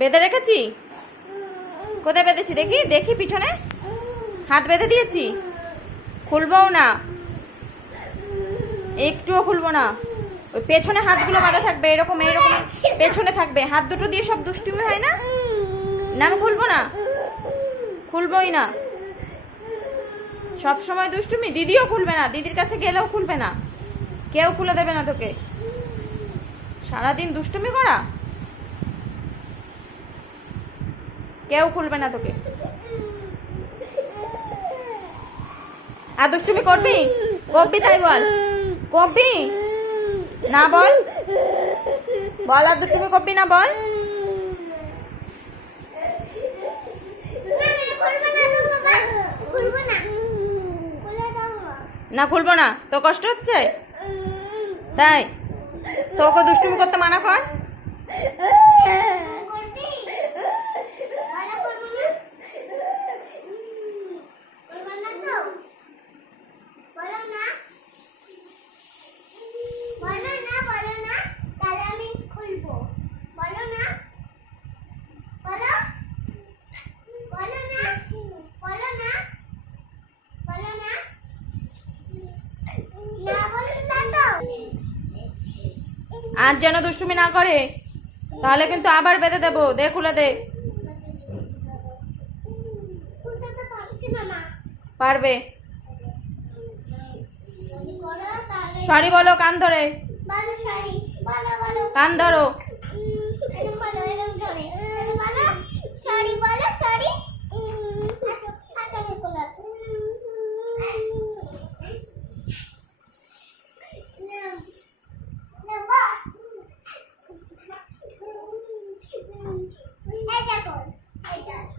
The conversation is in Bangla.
বেঁধে রেখেছি? কোথায় বেঁধেছি দেখি দেখি, পিছনে হাত বেঁধে দিয়েছি। খুলবও না, একটুও খুলবো না। ওই পেছনে হাতগুলো বাঁধা থাকবে, এরকম এরকম পেছনে থাকবে। হাত দুটো দিয়ে সব দুষ্টুমি হয় না? না আমি খুলবো না, খুলবই না। সব সময় দুষ্টুমি। দিদিও খুলবে না, দিদির কাছে গেলেও খুলবে না, কেউ খুলে দেবে না তোকে। সারাদিন দুষ্টুমি করা, কেউ খুলবে না তোকে। আর দুষ্টুমি করবি? করবি তাই বল, করবি না বল, বল আর দুষ্টুমি করবি না বল। না খুলবো না, তো কষ্ট হচ্ছে তাই? তোকে দুষ্টুমি করতে মানা কর। আর যেন দুষ্টুমি না করে, তাহলে কিন্তু আবার বেঁধে দেবো। দে খুলে দে। পারবে? সরি বলো কান ধরে, কান ধরো। এই দেখো, এই দেখো।